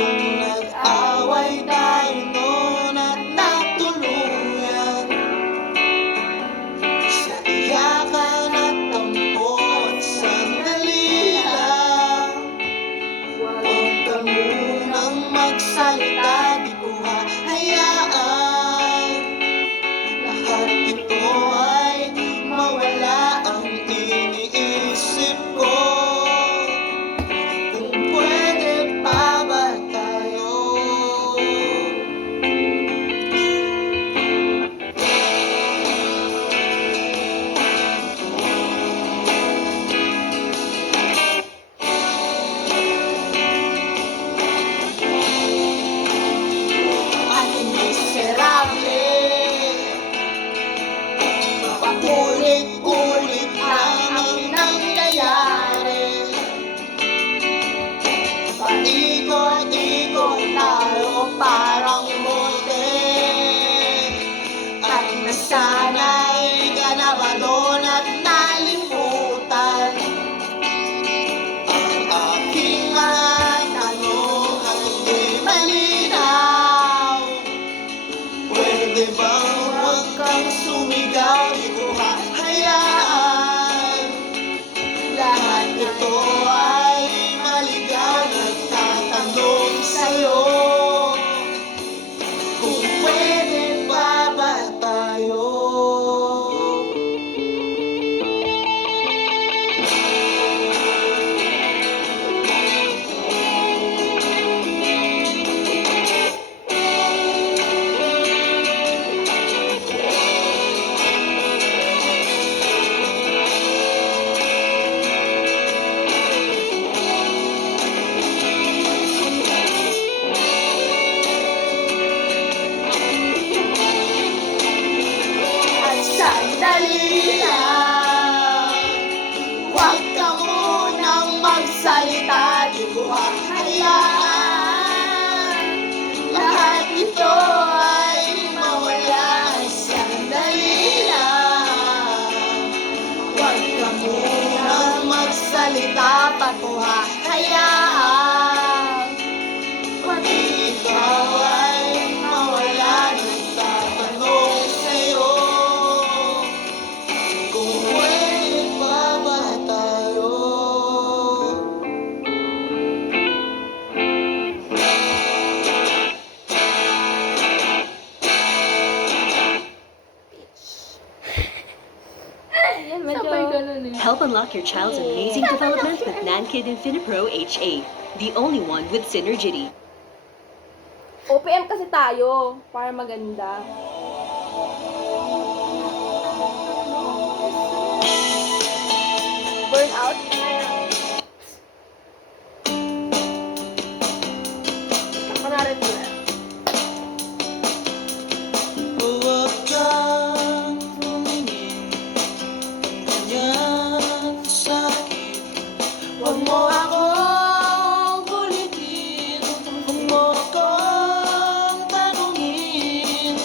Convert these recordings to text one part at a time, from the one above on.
Nung nag-away tayo noon at nagtuluyan sa iyakan at tampon, sandali lang. Huwag ka munang magsalita, di ko hahayaan lahat ito ay mawala. Ang iniisip ko, kung pwede pa ba tayo? Ating miserable, paulit-ulit lang ang nangyayari. Paikot-ikot tayo parang bote, at nasanay ka na ba doon at nalimutan ang aking mga tanong at hindi malinaw? Pwede bang huwag kang sumigaw, di ko hahayaan lahat ito ay maligaw. Nagtatanong sa'yo, kung pwede pa ba tayo? At sandali lang, huwag ka munang magsalita, di ko hahayaan lahat ito ay mawala. Sandali lang, huwag ka munang magsalita, ba't ko hahayaan pati ikaw ay mawala? Nagtatanong sa'yo, kung pwede pa ba tayo? Ayan, medyo... Sabay ganun eh. Help unlock your child's amazing development with NanKid InfiniPro H8, the only one with Synergity. OPM kasi tayo, para maganda. Burnout? Ako na rin pala. Huwag kang tumingin ganyan sa'kin. Huwag mo akong kulitin, huwag mo akong tanungin.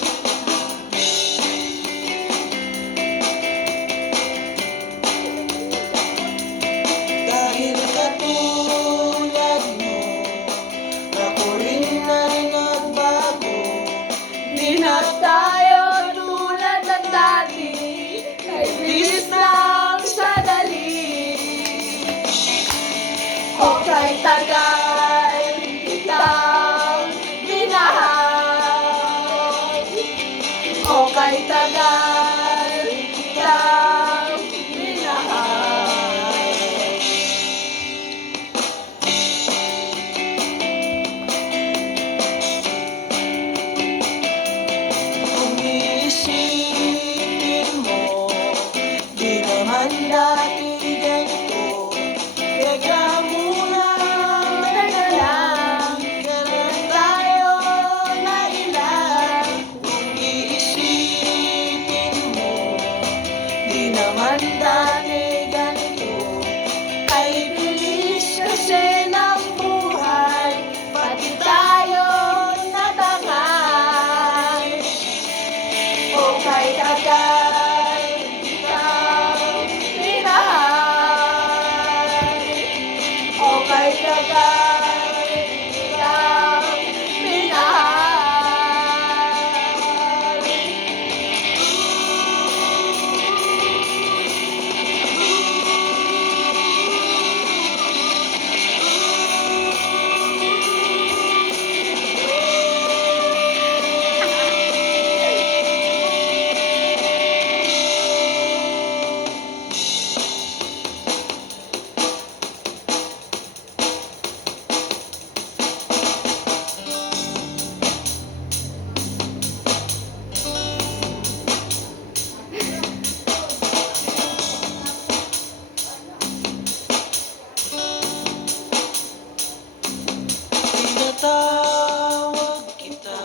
Tinatawag kita,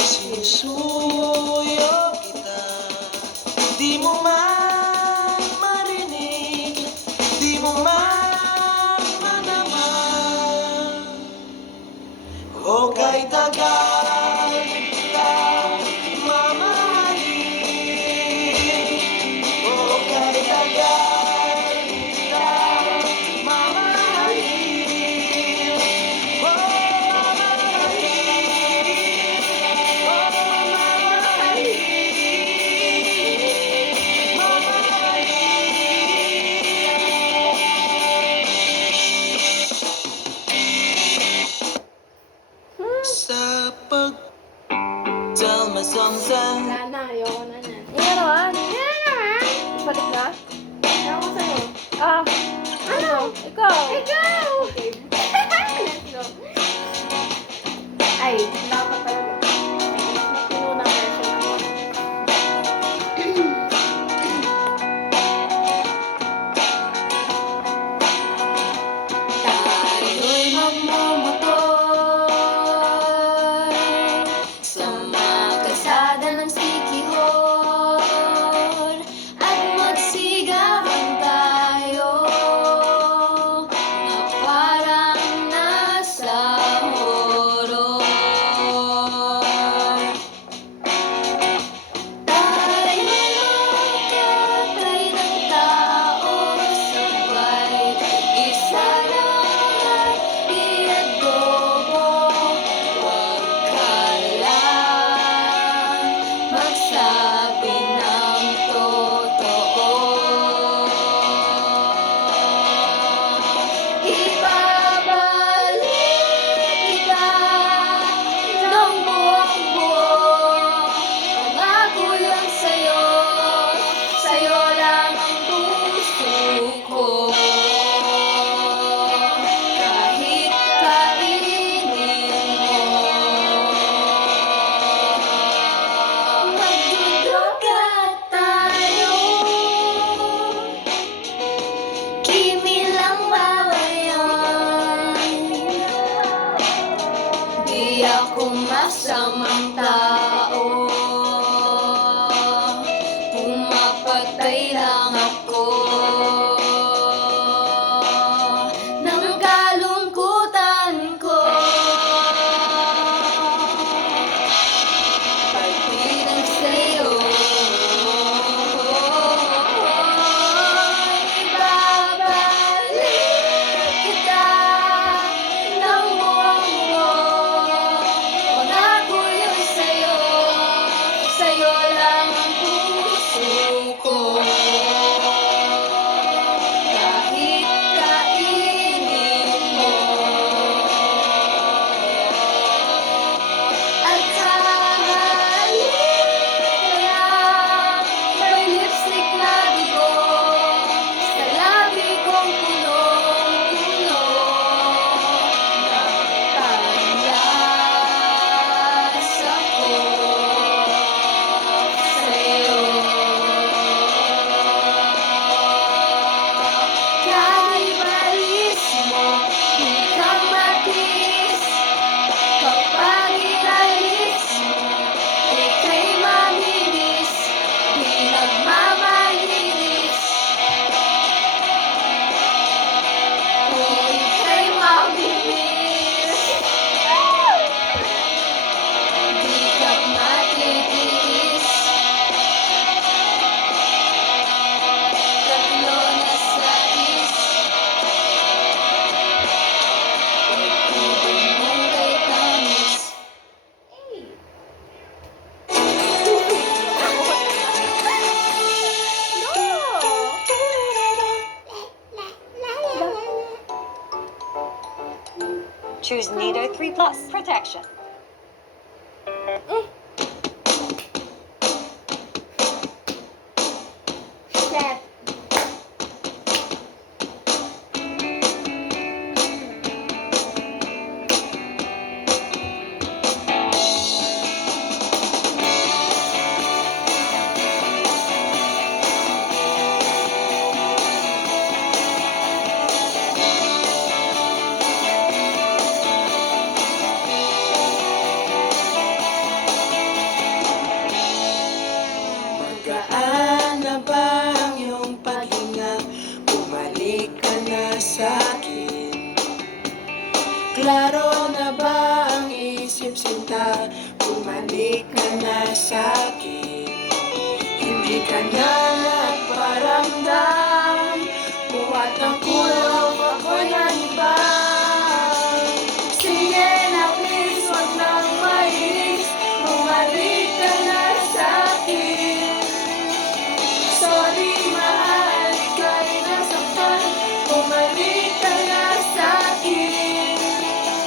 sinusuyo kita. Di mo man marinig, di mo man manaman. O kay tagal kita mamahalin. O kay tagal kita mamahalin. O mamahalin. O mamahalin. Sa pagdalmasangsan. Wala na, ayoko na na. Yan naman. Balik na? Ewan ko sa'yo. Ah, ano? Ikaw. Ikaw! Okay. Let's go. Ay, dapat talaga. Tinunang version ako. Tayo'y magmumotor sa mga kalsada ng Sikihor at magsigawan tayo na parang nasa horror. Tayo'y makatay ng tao sabay, isa lang at iadobo. Huwag ka lang magsabi ng totoo. Ibabalik kita ng buong-buo. Pangako yun sa'yo, sa'yo lang ang puso ko. Kahit kainin mo, magduduga tayo. Kimi lang babayan. Di ako masamang tao, pumapatay lang ako ng kalungkutan ko. Pagbilang sa'yo, ibabalik kita ng buong-buo. Pangako yun sa'yo, sa'yo lang ang puso ko. Kahit kainin mo at hahalik kaya may lipstick na bigo sa labi kong punong-puno ng panlas ako sa'yo. Kahit balis mo, di ka matiis. Kapag inalis mo, ika'y maminis, di nagmamalinis. Kung ika'y maminis, di ka matitiis. Tatlo na sa is, pag-ibig mong kay tamis. Choose Nido 3 Plus Protection. Set. Sa'yo na ba ang isip sinta? Bumalik ka na sa'kin. Hindi ka na nagparamdam. Buhat ng kulog ako'y nanibang. Sige na please, wag nang mainis. Bumalik ka na sa'kin. Sorry mahal, ika'y nasaktan. Bumalik ka na sa'kin.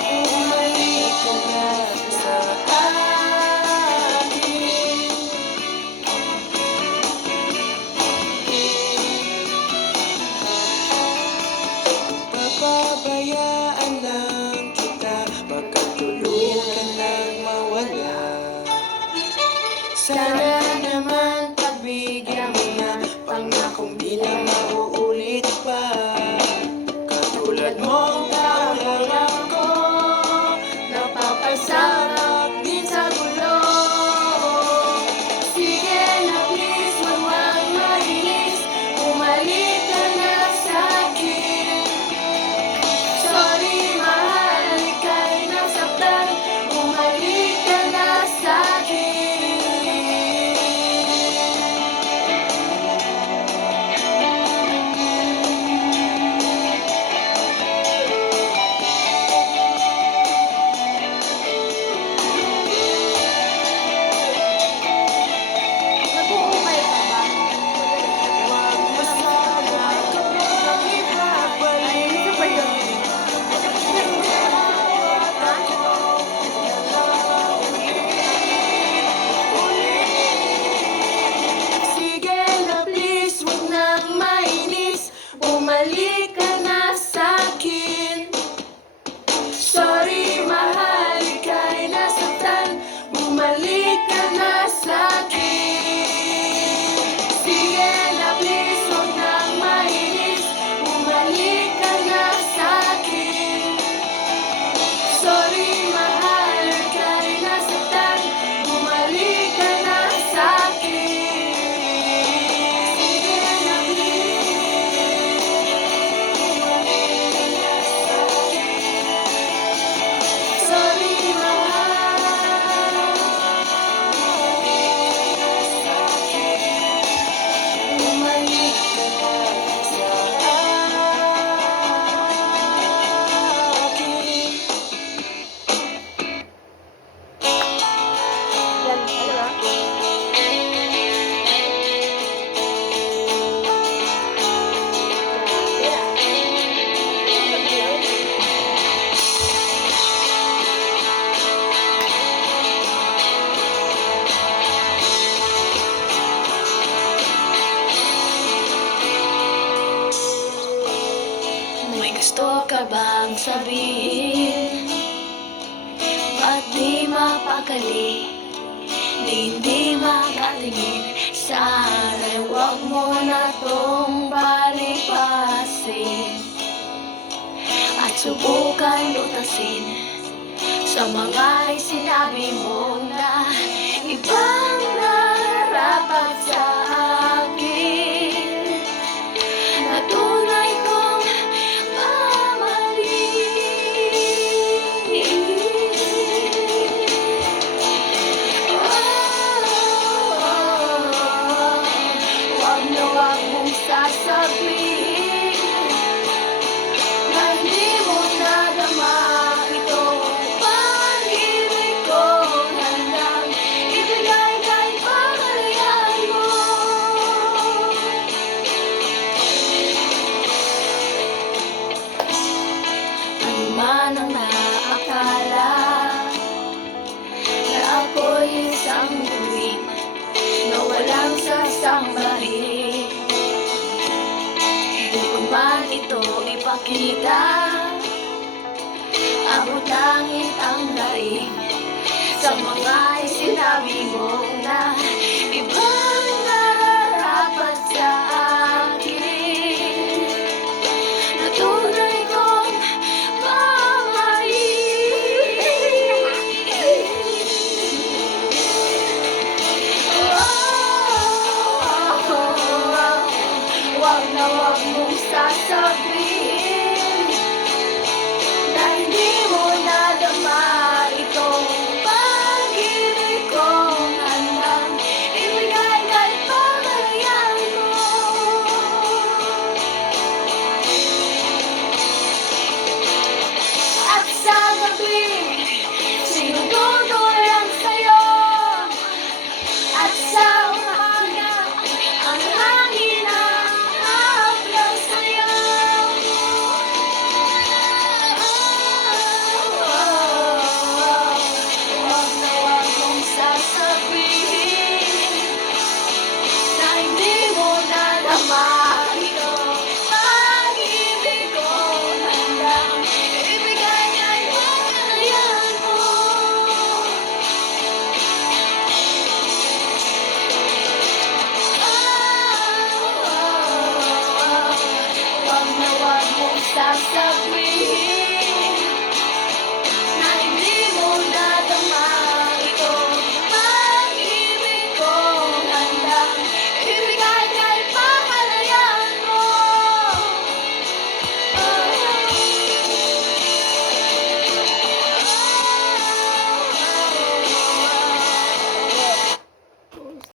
Bumalik ka na sa akin. Papabayaan lang kita, magkatuluyan ka nang mawala. Sana naman pagbigyan mo na, pangakong di na mauulit pa. Katulad mong tao lang ako, napapasarap din sa gulo. Sige na please, wag nang mainis. Bumalik ka na sa'kin. Sorry mahal, ika'y nasaktan. Bumalik ka na sa'kin. Nag-uumay ka ba? Huwag mo sana akong ibabalik. Isa pa yun. Sige na please, wag nang mainis. Bumalik ka na sa'kin. Sorry mahal, ika'y nasaktan. Bumalik ka na sa'kin. Sige na please, wag nang mainis. Bumalik ka na sa'kin. Sorry mahal, ika'y nasaktan. Bumalik ka na sa'kin. Sige na please, bumalik ka na sa'kin. Sorry mahal, bumalik ka na sa'kin. Bumalik ka na sa akin. Yan, ano ba? May gusto ka bang sabihin? Ba't di mapakali? Di makatingin. Sana'y huwag mo na tong palipasin at subukan lutasin sa mga sinabi mo na ibang narapat sa akin na tunay kong wag na wag mong sasabihin na hindi mo nadama ito. Pag-ibig ko handang ibigay kahit pamalayan mo. Ano man ang naakala na ako'y isang tuwing na walang sasambahin. Hindi ko man ito ipakita, abot langit ang daing sa mga sinabi mo na